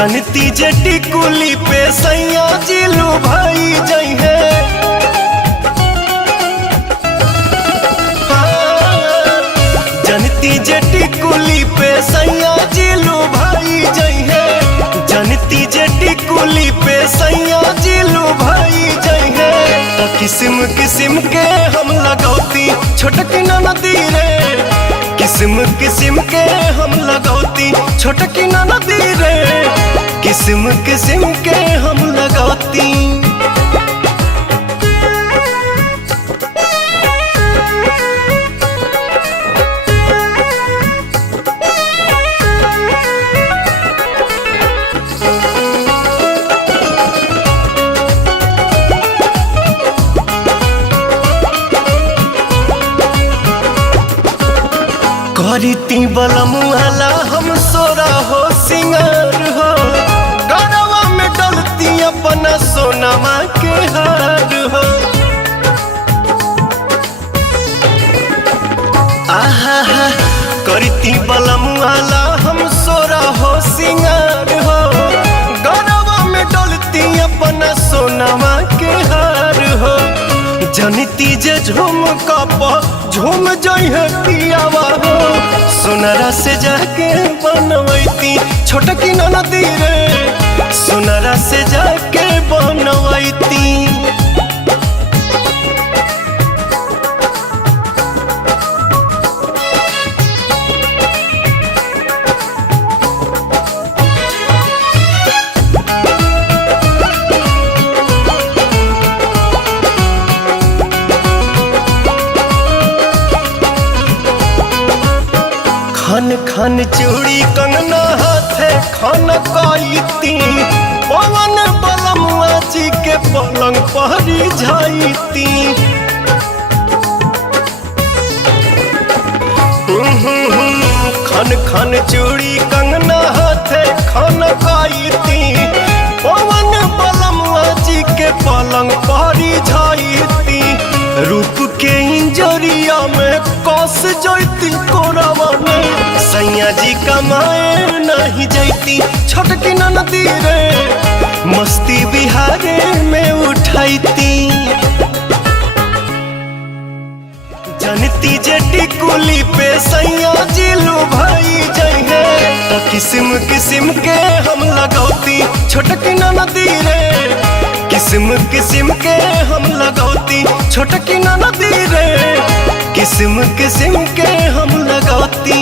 जनती जे टिकुली पे सैया जिलू भाई जई है। जनती जे टिकुली पे सैया जिलू भाई जई है। जनती जे टिकुली पे सैया जिलू भाई जई है। तो किस्म किस्म के हम लगौती छोटकी नदी रे। किस्म किस्म के हम लगौती छोटकी नदी रे। किस्म किस्म के हम लगौती। करीती बलमुआला हम सोरा हो सिंगार हो। गरवा में डलती अपना सोनमा के हार हो। आहा करीती बलमुआला हम सोरा हो सिंगार हो। गरवा में डलती अपना सोनमा के हार हो। जनती जे झूम कप झूम जई है पियावा हो। सोनरा से जाके बनवैती छोटकी नदी रे। सोनरा से जाके बनवैती। खन खन चूड़ी कंगना हाथे खन काईती। पवन बलमुआ जी के पलंग पहरी जाईती। खन खन चूड़ी कंगना हाथे खन काईती। पवन बलमुआ जी के पलंग पहरी जाईती। रूप के इंजरिया में कस जैती कोरावा में। सैया जी कमाए नहीं जैती छोटकी नदी रे। मस्ती बिहारे में उठाईती। जनती जे टिकुली पे सैया जिलू भाई जई है। तो किस्म किस्म के हम लगौती छोटकी नदी रे। किस्म किस्म के हम लगौती छोटकी नदी रे। किस्म किस्म के हम लगौती।